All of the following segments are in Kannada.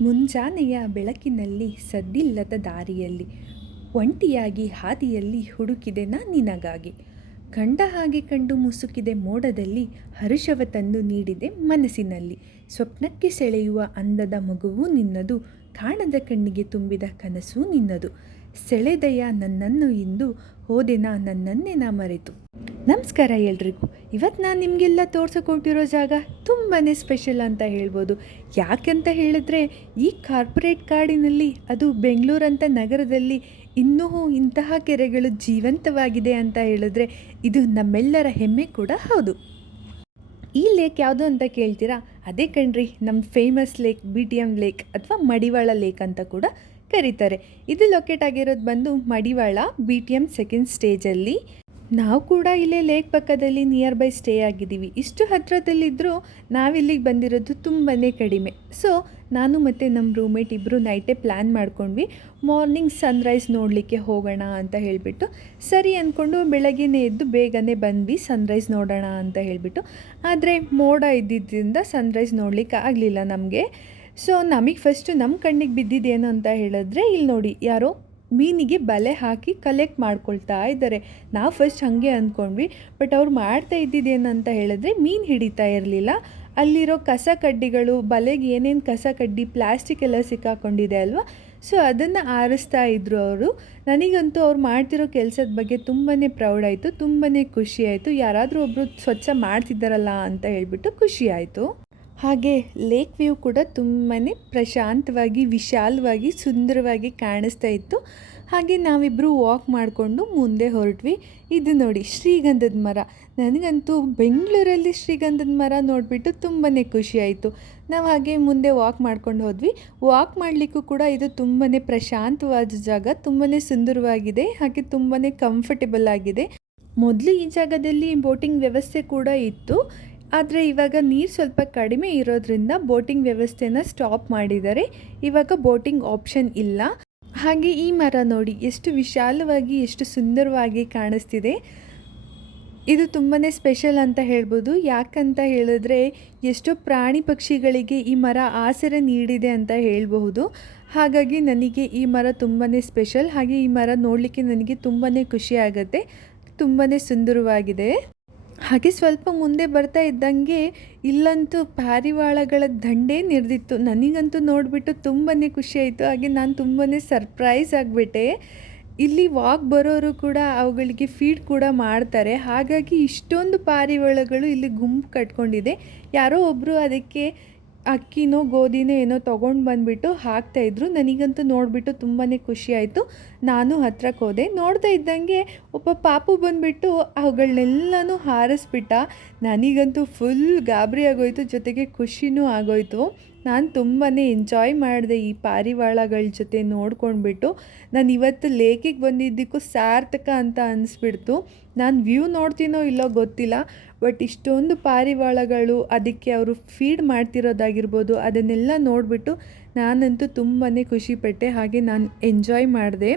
ಮುಂಜಾನೆಯ ಬೆಳಕಿನಲ್ಲಿ ಸದ್ದಿಲ್ಲದ ದಾರಿಯಲ್ಲಿ ಒಂಟಿಯಾಗಿ ಹಾದಿಯಲ್ಲಿ ಹುಡುಕಿದೆ ನಾ ನಿನಗಾಗಿ. ಕಂಡ ಹಾಗೆ ಕಂಡು ಮುಸುಕಿದೆ ಮೋಡದಲ್ಲಿ ಹರುಷವ ತಂದು ನೀಡಿದೆ ಮನಸ್ಸಿನಲ್ಲಿ. ಸ್ವಪ್ನಕ್ಕೆ ಸೆಳೆಯುವ ಅಂದದ ಮಗುವು ನಿನ್ನದು, ಕಾಣದ ಕಣ್ಣಿಗೆ ತುಂಬಿದ ಕನಸು ನಿನ್ನದು. ಸೆಳೆದೆಯ ನನ್ನನ್ನು ಇಂದು ಹೋದೆನ ನನ್ನನ್ನೇ ನಾ ಮರೆತು. ನಮಸ್ಕಾರ ಎಲ್ರಿಗೂ. ಇವತ್ತು ನಾನು ನಿಮಗೆಲ್ಲ ತೋರಿಸಿಕೊಟ್ಟಿರೋ ಜಾಗ ತುಂಬಾ ಸ್ಪೆಷಲ್ ಅಂತ ಹೇಳ್ಬೋದು. ಯಾಕಂತ ಹೇಳಿದ್ರೆ ಈ ಕಾರ್ಪೊರೇಟ್ ಕಾಡಿನಲ್ಲಿ, ಅದು ಬೆಂಗಳೂರಂಥ ನಗರದಲ್ಲಿ ಇನ್ನೂ ಇಂತಹ ಕೆರೆಗಳು ಜೀವಂತವಾಗಿದೆ ಅಂತ ಹೇಳಿದ್ರೆ ಇದು ನಮ್ಮೆಲ್ಲರ ಹೆಮ್ಮೆ ಕೂಡ ಹೌದು. ಈ ಲೇಕ್ ಯಾವುದು ಅಂತ ಕೇಳ್ತೀರಾ? ಅದೇ ಕಣ್ರಿ, ನಮ್ಮ ಫೇಮಸ್ ಲೇಕ್ BTM ಲೇಕ್ ಅಥವಾ ಮಡಿವಾಳ ಲೇಕ್ ಅಂತ ಕೂಡ ಕರೀತಾರೆ. ಇದು ಲೊಕೇಟ್ ಆಗಿರೋದು ಬಂದು ಮಡಿವಾಳ BTM ಸೆಕೆಂಡ್ ಸ್ಟೇಜಲ್ಲಿ. ನಾವು ಕೂಡ ಇಲ್ಲೇ ಲೇಕ್ ಪಕ್ಕದಲ್ಲಿ ನಿಯರ್ ಬೈ ಸ್ಟೇ ಆಗಿದ್ದೀವಿ. ಇಷ್ಟು ಹತ್ತಿರದಲ್ಲಿದ್ದರೂ ನಾವಿಲ್ಲಿಗೆ ಬಂದಿರೋದು ತುಂಬಾ ಕಡಿಮೆ. ಸೊ ನಾನು ಮತ್ತು ನಮ್ಮ ರೂಮೇಟ್ ಇಬ್ಬರು ನೈಟೇ ಪ್ಲ್ಯಾನ್ ಮಾಡ್ಕೊಂಡ್ವಿ, ಮಾರ್ನಿಂಗ್ ಸನ್ರೈಸ್ ನೋಡಲಿಕ್ಕೆ ಹೋಗೋಣ ಅಂತ ಹೇಳಿಬಿಟ್ಟು. ಸರಿ ಅಂದ್ಕೊಂಡು ಬೆಳಗ್ಗೆನೇ ಎದ್ದು ಬೇಗನೆ ಬಂದ್ವಿ ಸನ್ರೈಸ್ ನೋಡೋಣ ಅಂತ ಹೇಳಿಬಿಟ್ಟು. ಆದರೆ ಮೋಡ ಇದ್ದಿದ್ದರಿಂದ ಸನ್ರೈಸ್ ನೋಡಲಿಕ್ಕೆ ಆಗಲಿಲ್ಲ ನಮಗೆ. ಸೊ ನಮಗೆ ಫಸ್ಟು ನಮ್ಮ ಕಣ್ಣಿಗೆ ಬಿದ್ದಿದ್ದೇನು ಅಂತ ಹೇಳಿದ್ರೆ, ಇಲ್ಲಿ ನೋಡಿ ಯಾರೋ ಮೀನಿಗೆ ಬಲೆ ಹಾಕಿ ಕಲೆಕ್ಟ್ ಮಾಡ್ಕೊಳ್ತಾ ಇದ್ದಾರೆ. ನಾವು ಫಸ್ಟ್ ಹಾಗೆ ಅಂದ್ಕೊಂಡ್ವಿ, ಬಟ್ ಅವ್ರು ಮಾಡ್ತಾ ಇದ್ದಿದ್ದೇನಂತ ಹೇಳಿದ್ರೆ ಮೀನು ಹಿಡಿತಾ ಇರಲಿಲ್ಲ, ಅಲ್ಲಿರೋ ಕಸ ಕಡ್ಡಿಗಳು, ಬಲೆಗೆ ಏನೇನು ಕಸ ಕಡ್ಡಿ ಪ್ಲಾಸ್ಟಿಕ್ ಎಲ್ಲ ಸಿಕ್ಕಾಕೊಂಡಿದೆ ಅಲ್ವಾ, ಸೊ ಅದನ್ನು ಆರಿಸ್ತಾ ಇದ್ದರು ಅವರು. ನನಗಂತೂ ಅವ್ರು ಮಾಡ್ತಿರೋ ಕೆಲಸದ ಬಗ್ಗೆ ತುಂಬಾ ಪ್ರೌಡ್ ಆಯಿತು, ತುಂಬಾ ಖುಷಿ ಆಯಿತು. ಯಾರಾದರೂ ಒಬ್ಬರು ಸ್ವಚ್ಛ ಮಾಡ್ತಿದ್ದಾರಲ್ಲ ಅಂತ ಹೇಳಿಬಿಟ್ಟು ಖುಷಿ ಆಯಿತು. ಹಾಗೆ ಲೇಕ್ ವ್ಯೂ ಕೂಡ ತುಂಬಾ ಪ್ರಶಾಂತವಾಗಿ, ವಿಶಾಲವಾಗಿ, ಸುಂದರವಾಗಿ ಕಾಣಿಸ್ತಾ ಇತ್ತು. ಹಾಗೆ ನಾವಿಬ್ಬರು ವಾಕ್ ಮಾಡಿಕೊಂಡು ಮುಂದೆ ಹೊರಟ್ವಿ. ಇದು ನೋಡಿ ಶ್ರೀಗಂಧದ ಮರ. ನನಗಂತೂ ಬೆಂಗಳೂರಲ್ಲಿ ಶ್ರೀಗಂಧದ ಮರ ನೋಡಿಬಿಟ್ಟು ತುಂಬಾ ಖುಷಿ ಆಯಿತು. ನಾವು ಹಾಗೆ ಮುಂದೆ ವಾಕ್ ಮಾಡ್ಕೊಂಡು ಹೋದ್ವಿ. ವಾಕ್ ಮಾಡಲಿಕ್ಕೂ ಕೂಡ ಇದು ತುಂಬಾ ಪ್ರಶಾಂತವಾದ ಜಾಗ, ತುಂಬಾ ಸುಂದರವಾಗಿದೆ, ಹಾಗೆ ತುಂಬಾ ಕಂಫರ್ಟೇಬಲ್ ಆಗಿದೆ. ಮೊದಲು ಈ ಜಾಗದಲ್ಲಿ ಬೋಟಿಂಗ್ ವ್ಯವಸ್ಥೆ ಕೂಡ ಇತ್ತು, ಆದರೆ ಇವಾಗ ನೀರು ಸ್ವಲ್ಪ ಕಡಿಮೆ ಇರೋದ್ರಿಂದ ಬೋಟಿಂಗ್ ವ್ಯವಸ್ಥೆನ ಸ್ಟಾಪ್ ಮಾಡಿದ್ದಾರೆ. ಇವಾಗ ಬೋಟಿಂಗ್ ಆಪ್ಷನ್ ಇಲ್ಲ. ಹಾಗೆ ಈ ಮರ ನೋಡಿ ಎಷ್ಟು ವಿಶಾಲವಾಗಿ, ಎಷ್ಟು ಸುಂದರವಾಗಿ ಕಾಣಿಸ್ತಿದೆ. ಇದು ತುಂಬಾ ಸ್ಪೆಷಲ್ ಅಂತ ಹೇಳ್ಬೋದು. ಯಾಕಂತ ಹೇಳಿದ್ರೆ ಎಷ್ಟೋ ಪ್ರಾಣಿ ಪಕ್ಷಿಗಳಿಗೆ ಈ ಮರ ಆಸರೆ ನೀಡಿದೆ ಅಂತ ಹೇಳಬಹುದು. ಹಾಗಾಗಿ ನನಗೆ ಈ ಮರ ತುಂಬಾ ಸ್ಪೆಷಲ್. ಹಾಗೆ ಈ ಮರ ನೋಡಲಿಕ್ಕೆ ನನಗೆ ತುಂಬಾ ಖುಷಿ ಆಗುತ್ತೆ, ತುಂಬಾ ಸುಂದರವಾಗಿದೆ. ಹಾಗೆ ಸ್ವಲ್ಪ ಮುಂದೆ ಬರ್ತಾ ಇದ್ದಂಗೆ ಇಲ್ಲಂತೂ ಪಾರಿವಾಳಗಳ ದಂಡೇ ನಿರ್ದಿತ್ತು. ನನಗಂತೂ ನೋಡಿಬಿಟ್ಟು ತುಂಬಾ ಖುಷಿ ಆಯಿತು. ಹಾಗೆ ನಾನು ತುಂಬಾ ಸರ್ಪ್ರೈಸ್ ಆಗಿಬಿಟ್ಟೆ. ಇಲ್ಲಿ ವಾಕ್ ಬರೋರು ಕೂಡ ಅವುಗಳಿಗೆ ಫೀಡ್ ಕೂಡ ಮಾಡ್ತಾರೆ. ಹಾಗಾಗಿ ಇಷ್ಟೊಂದು ಪಾರಿವಾಳಗಳು ಇಲ್ಲಿ ಗುಂಪು ಕಟ್ಕೊಂಡಿದೆ. ಯಾರೋ ಒಬ್ಬರು ಅದಕ್ಕೆ ಅಕ್ಕಿನೋ ಗೋಧಿನೋ ಏನೋ ತೊಗೊಂಡು ಬಂದುಬಿಟ್ಟು ಹಾಕ್ತಾಯಿದ್ರು. ನನಗಂತೂ ನೋಡಿಬಿಟ್ಟು ತುಂಬಾ ಖುಷಿ ಆಯಿತು. ನಾನು ಹತ್ರಕ್ಕೆ ಹೋದೆ. ನೋಡ್ತಾ ಇದ್ದಂಗೆ ಒಬ್ಬ ಪಾಪು ಬಂದುಬಿಟ್ಟು ಅವುಗಳನ್ನೆಲ್ಲನೂ ಹಾರಿಸ್ಬಿಟ್ಟ. ನನಗಂತೂ ಫುಲ್ ಗಾಬರಿ ಆಗೋಯಿತು, ಜೊತೆಗೆ ಖುಷಿನೂ ಆಗೋಯಿತು. ನಾನು ತುಂಬಾ ಎಂಜಾಯ್ ಮಾಡಿದೆ ಈ ಪಾರಿವಾಳಗಳ ಜೊತೆ ನೋಡ್ಕೊಂಡ್ಬಿಟ್ಟು. ನಾನು ಇವತ್ತು ಲೇಕಿಗೆ ಬಂದಿದ್ದಕ್ಕೂ ಸಾರ್ಥಕ ಅಂತ ಅನಿಸ್ಬಿಡ್ತು. ನಾನು ವ್ಯೂ ನೋಡ್ತೀನೋ ಇಲ್ಲೋ ಗೊತ್ತಿಲ್ಲ, ಬಟ್ ಇಷ್ಟೊಂದು ಪಾರಿವಾಳಗಳು ಅದಕ್ಕೆ ಅವರು ಫೀಡ್ ಮಾಡ್ತಿರೋದಾಗಿರ್ಬೋದು, ಅದನ್ನೆಲ್ಲ ನೋಡಿಬಿಟ್ಟು ನಾನಂತೂ ತುಂಬಾ ಖುಷಿಪಟ್ಟೆ. ಹಾಗೆ ನಾನು ಎಂಜಾಯ್ ಮಾಡಿದೆ.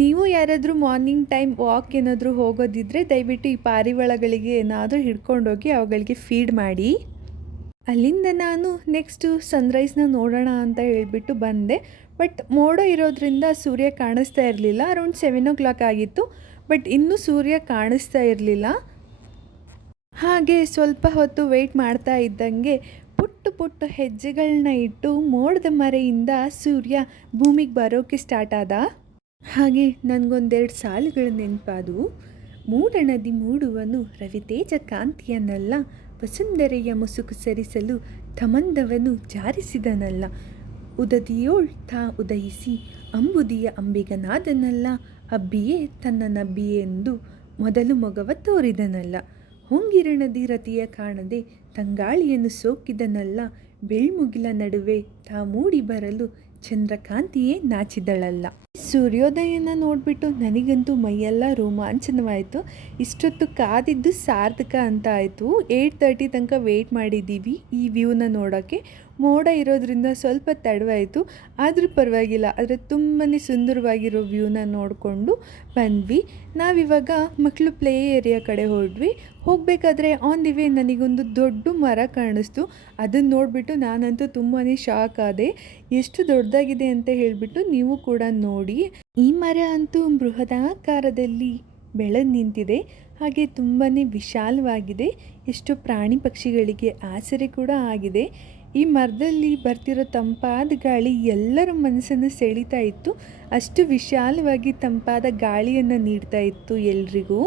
ನೀವು ಯಾರಾದರೂ ಮಾರ್ನಿಂಗ್ ಟೈಮ್ ವಾಕ್ ಏನಾದರೂ ಹೋಗೋದಿದ್ದರೆ ದಯವಿಟ್ಟು ಈ ಪಾರಿವಾಳಗಳಿಗೆ ಏನಾದರೂ ಹಿಡ್ಕೊಂಡೋಗಿ ಅವುಗಳಿಗೆ ಫೀಡ್ ಮಾಡಿ. ಅಲ್ಲಿಂದ ನಾನು ನೆಕ್ಸ್ಟು ಸನ್ರೈಸ್ನ ನೋಡೋಣ ಅಂತ ಹೇಳಿಬಿಟ್ಟು ಬಂದೆ. ಬಟ್ ಮೋಡ ಇರೋದ್ರಿಂದ ಸೂರ್ಯ ಕಾಣಿಸ್ತಾ ಇರಲಿಲ್ಲ. ಅರೌಂಡ್ 7 o'clock ಆಗಿತ್ತು, ಬಟ್ ಇನ್ನೂ ಸೂರ್ಯ ಕಾಣಿಸ್ತಾ ಇರಲಿಲ್ಲ. ಹಾಗೆ ಸ್ವಲ್ಪ ಹೊತ್ತು ವೆಯ್ಟ್ ಮಾಡ್ತಾ ಇದ್ದಂಗೆ ಪುಟ್ಟ ಪುಟ್ಟ ಹೆಜ್ಜೆಗಳನ್ನ ಇಟ್ಟು ಮೋಡದ ಮರೆಯಿಂದ ಸೂರ್ಯ ಭೂಮಿಗೆ ಬರೋಕ್ಕೆ ಸ್ಟಾರ್ಟ್ ಆದ. ಹಾಗೆ ನನಗೊಂದೆರಡು ಸಾಲುಗಳು ನೆನಪಾದವು. ಮೂಡಣದಿ ಮೂಡುವನು ರವಿತೇಜ ಕಾಂತಿಯನ್ನಲ್ಲ, ವಸುಂಧರೆಯ ಮುಸುಕು ಸರಿಸಲು ತಮಂದವನು ಜಾರಿಸಿದನಲ್ಲ. ಉದದಿಯೋಳ್ ತಾ ಉದಯಿಸಿ ಅಂಬುದಿಯ ಅಂಬಿಗನಾದನಲ್ಲ, ಅಬ್ಬಿಯೇ ತನ್ನ ನಬ್ಬಿಯೆಂದು ಮೊದಲು ಮೊಗವ ತೋರಿದನಲ್ಲ. ಹೊಂಗಿರಣದಿ ರತಿಯ ಕಾಣದೆ ತಂಗಾಳಿಯನ್ನು ಸೋಕಿದನಲ್ಲ, ಬೆಳ್ಮುಗಿಲ ನಡುವೆ ತಾ ಮೂಡಿ ಬರಲು ಚಂದ್ರಕಾಂತಿಯೇ ನಾಚಿದಳಲ್ಲ. ಸೂರ್ಯೋದಯನ ನೋಡಿಬಿಟ್ಟು ನನಗಂತೂ ಮೈಯೆಲ್ಲ ರೋಮಾಂಚನವಾಯಿತು. ಇಷ್ಟೊತ್ತು ಕಾದಿದ್ದು ಸಾರ್ಥಕ ಅಂತ ಆಯಿತು. 8:30 ತನಕ ವೆಯ್ಟ್ ಮಾಡಿದ್ದೀವಿ ಈ ವ್ಯೂನ ನೋಡೋಕ್ಕೆ. ಮೋಡ ಇರೋದ್ರಿಂದ ಸ್ವಲ್ಪ ತಡವಾಯಿತು, ಆದರೂ ಪರವಾಗಿಲ್ಲ. ಆದರೆ ತುಂಬಾ ಸುಂದರವಾಗಿರೋ ವ್ಯೂನ ನೋಡಿಕೊಂಡು ಬಂದ್ವಿ. ನಾವಿವಾಗ ಮಕ್ಕಳು ಪ್ಲೇ ಏರಿಯಾ ಕಡೆ ಹೊರಡ್ವಿ. ಹೋಗಬೇಕಾದ್ರೆ ಆನ್ ದಿ ವೇ ನನಗೊಂದು ದೊಡ್ಡ ಮರ ಕಾಣಿಸ್ತು. ಅದನ್ನು ನೋಡಿಬಿಟ್ಟು ನಾನಂತೂ ತುಂಬಾ ಶಾಕ್ ಆದೆ. ಎಷ್ಟು ದೊಡ್ಡದಾಗಿದೆ ಅಂತ ಹೇಳಿಬಿಟ್ಟು ನೀವು ಕೂಡ ನೋಡಿ. ಈ ಮರ ಅಂತೂ ಬೃಹದಾಕಾರದಲ್ಲಿ ಬೆಳೆದು ನಿಂತಿದೆ. ಹಾಗೆ ತುಂಬಾ ವಿಶಾಲವಾಗಿದೆ. ಎಷ್ಟು ಪ್ರಾಣಿ ಪಕ್ಷಿಗಳಿಗೆ ಆಸರೆ ಕೂಡ ಆಗಿದೆ. ಈ ಮರದಲ್ಲಿ ಬರ್ತಿರೋ ತಂಪಾದ ಗಾಳಿ ಎಲ್ಲರ ಮನಸ್ಸನ್ನು ಸೆಳೀತಾ ಇತ್ತು. ಅಷ್ಟು ವಿಶಾಲವಾಗಿ ತಂಪಾದ ಗಾಳಿಯನ್ನು ನೀಡ್ತಾ ಇತ್ತು ಎಲ್ರಿಗೂ.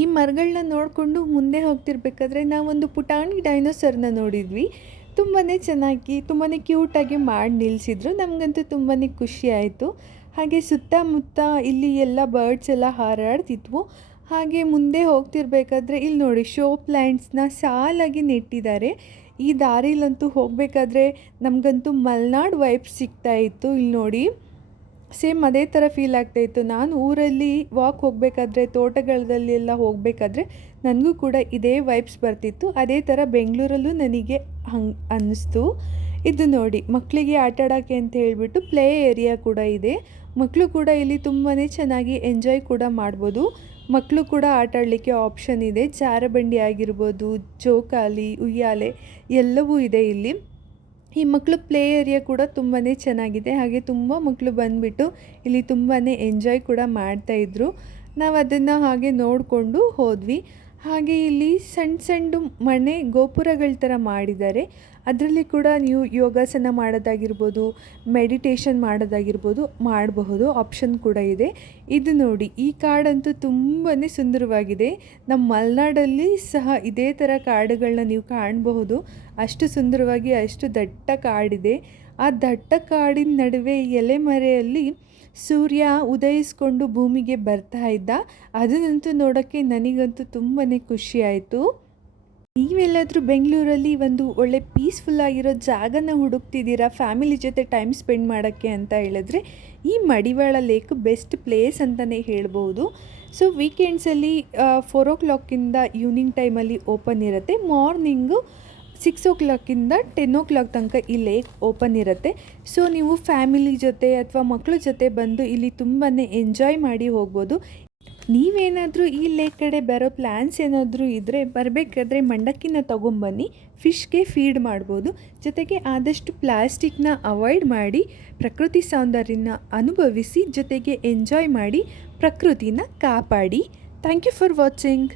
ಈ ಮರಗಳನ್ನ ನೋಡಿಕೊಂಡು ಮುಂದೆ ಹೋಗ್ತಿರ್ಬೇಕಾದ್ರೆ ನಾವೊಂದು ಪುಟಾಣಿ ಡೈನೋಸರ್ನ ನೋಡಿದ್ವಿ. ತುಂಬಾ ಚೆನ್ನಾಗಿ ತುಂಬಾ ಕ್ಯೂಟಾಗಿ ಮಾಡಿ ನಿಲ್ಲಿಸಿದ್ರು. ನಮಗಂತೂ ತುಂಬಾ ಖುಷಿ ಆಯಿತು. ಹಾಗೆ ಸುತ್ತಮುತ್ತ ಇಲ್ಲಿ ಎಲ್ಲ ಬರ್ಡ್ಸ್ ಎಲ್ಲ ಹಾರಾಡ್ತಿದ್ವು. ಹಾಗೆ ಮುಂದೆ ಹೋಗ್ತಿರ್ಬೇಕಾದ್ರೆ ಇಲ್ಲಿ ನೋಡಿ ಶೋ ಪ್ಲ್ಯಾಂಟ್ಸ್ನ ಸಾಲಾಗಿ ನೆಟ್ಟಿದ್ದಾರೆ. ಈ ದಾರಿಲಂತೂ ಹೋಗಬೇಕಾದ್ರೆ ನಮಗಂತೂ ಮಲೆನಾಡು ವೈಬ್ಸ್ ಸಿಗ್ತಾಯಿತ್ತು. ಇಲ್ಲಿ ನೋಡಿ ಸೇಮ್ ಅದೇ ಥರ ಫೀಲ್ ಆಗ್ತಾಯಿತ್ತು. ನಾನು ಊರಲ್ಲಿ ವಾಕ್ ಹೋಗಬೇಕಾದ್ರೆ ತೋಟಗಳಲ್ಲೆಲ್ಲ ಹೋಗಬೇಕಾದ್ರೆ ನನಗೂ ಕೂಡ ಇದೇ ವೈಬ್ಸ್ ಬರ್ತಿತ್ತು. ಅದೇ ಥರ ಬೆಂಗಳೂರಲ್ಲೂ ನನಗೆ ಹಂಗೆ ಅನ್ನಿಸ್ತು. ಇದು ನೋಡಿ ಮಕ್ಕಳಿಗೆ ಆಟ ಆಡೋಕ್ಕೆ ಅಂತ ಹೇಳಿಬಿಟ್ಟು ಪ್ಲೇ ಏರಿಯಾ ಕೂಡ ಇದೆ. ಮಕ್ಕಳು ಕೂಡ ಇಲ್ಲಿ ತುಂಬಾ ಚೆನ್ನಾಗಿ ಎಂಜಾಯ್ ಕೂಡ ಮಾಡ್ಬೋದು. ಮಕ್ಕಳು ಕೂಡ ಆಟ ಆಡಲಿಕ್ಕೆ ಆಪ್ಷನ್ ಇದೆ. ಜಾರಬಂಡಿ ಆಗಿರ್ಬೋದು, ಜೋಕಾಲಿ, ಉಯ್ಯಾಲೆ ಎಲ್ಲವೂ ಇದೆ ಇಲ್ಲಿ. ಈ ಮಕ್ಕಳು ಪ್ಲೇ ಏರಿಯಾ ಕೂಡ ತುಂಬಾ ಚೆನ್ನಾಗಿದೆ. ಹಾಗೆ ತುಂಬ ಮಕ್ಕಳು ಬಂದುಬಿಟ್ಟು ಇಲ್ಲಿ ತುಂಬಾ ಎಂಜಾಯ್ ಕೂಡ ಮಾಡ್ತಾಯಿದ್ರು. ನಾವು ಅದನ್ನು ಹಾಗೆ ನೋಡಿಕೊಂಡು ಹೋದ್ವಿ. ಹಾಗೆ ಇಲ್ಲಿ ಸಣ್ಣ ಸಣ್ಣ ಮನೆ ಗೋಪುರಗಳ ಥರ ಮಾಡಿದ್ದಾರೆ. ಅದರಲ್ಲಿ ಕೂಡ ನೀವು ಯೋಗಾಸನ ಮಾಡೋದಾಗಿರ್ಬೋದು, ಮೆಡಿಟೇಷನ್ ಮಾಡೋದಾಗಿರ್ಬೋದು ಮಾಡಬಹುದು. ಆಪ್ಷನ್ ಕೂಡ ಇದೆ. ಇದು ನೋಡಿ ಈ ಕಾಡಂತೂ ತುಂಬಾ ಸುಂದರವಾಗಿದೆ. ನಮ್ಮ ಮಲೆನಾಡಲ್ಲಿ ಸಹ ಇದೇ ಥರ ಕಾಡುಗಳನ್ನ ನೀವು ಕಾಣಬಹುದು. ಅಷ್ಟು ಸುಂದರವಾಗಿ ಅಷ್ಟು ದಟ್ಟ ಕಾಡಿದೆ. ಆ ದಟ್ಟ ಕಾಡಿನ ನಡುವೆ ಎಲೆಮರೆಯಲ್ಲಿ ಸೂರ್ಯ ಉದಯಿಸ್ಕೊಂಡು ಭೂಮಿಗೆ ಬರ್ತಾ ಇದ್ದ. ಅದನ್ನಂತೂ ನೋಡೋಕ್ಕೆ ನನಗಂತೂ ತುಂಬಾ ಖುಷಿ ಆಯಿತು. ನೀವೆಲ್ಲಾದರೂ ಬೆಂಗಳೂರಲ್ಲಿ ಒಂದು ಒಳ್ಳೆ ಪೀಸ್ಫುಲ್ ಆಗಿರೋ ಜಾಗನ ಹುಡುಕ್ತಿದ್ದೀರಾ ಫ್ಯಾಮಿಲಿ ಜೊತೆ ಟೈಮ್ ಸ್ಪೆಂಡ್ ಮಾಡೋಕ್ಕೆ ಅಂತ ಹೇಳಿದ್ರೆ ಈ ಮಡಿವಾಳ ಲೇಕ್ ಬೆಸ್ಟ್ ಪ್ಲೇಸ್ ಅಂತಲೇ ಹೇಳ್ಬೋದು. ಸೊ ವೀಕೆಂಡ್ಸಲ್ಲಿ 4 o'clock ಈವ್ನಿಂಗ್ ಟೈಮಲ್ಲಿ ಓಪನ್ ಇರುತ್ತೆ. ಮಾರ್ನಿಂಗು 6 o'clock 10 o'clock ತನಕ ಈ ಲೇಕ್ ಓಪನ್ ಇರುತ್ತೆ. ಸೊ ನೀವು ಫ್ಯಾಮಿಲಿ ಜೊತೆ ಅಥವಾ ಮಕ್ಕಳ ಜೊತೆ ಬಂದು ಇಲ್ಲಿ ತುಂಬಾ ಎಂಜಾಯ್ ಮಾಡಿ ಹೋಗ್ಬೋದು. ನೀವೇನಾದರೂ ಈ ಲೇಕ್ ಕಡೆ ಬರೋ ಪ್ಲ್ಯಾನ್ಸ್ ಏನಾದರೂ ಇದ್ದರೆ ಬರಬೇಕಾದ್ರೆ ಮಂಡಕ್ಕಿನ ತೊಗೊಂಬನ್ನಿ. ಫಿಶ್ಗೆ ಫೀಡ್ ಮಾಡ್ಬೋದು. ಜೊತೆಗೆ ಆದಷ್ಟು ಪ್ಲಾಸ್ಟಿಕ್ನ ಅವಾಯ್ಡ್ ಮಾಡಿ ಪ್ರಕೃತಿ ಸೌಂದರ್ಯನ ಅನುಭವಿಸಿ ಜೊತೆಗೆ ಎಂಜಾಯ್ ಮಾಡಿ ಪ್ರಕೃತಿನ ಕಾಪಾಡಿ. Thank you for watching.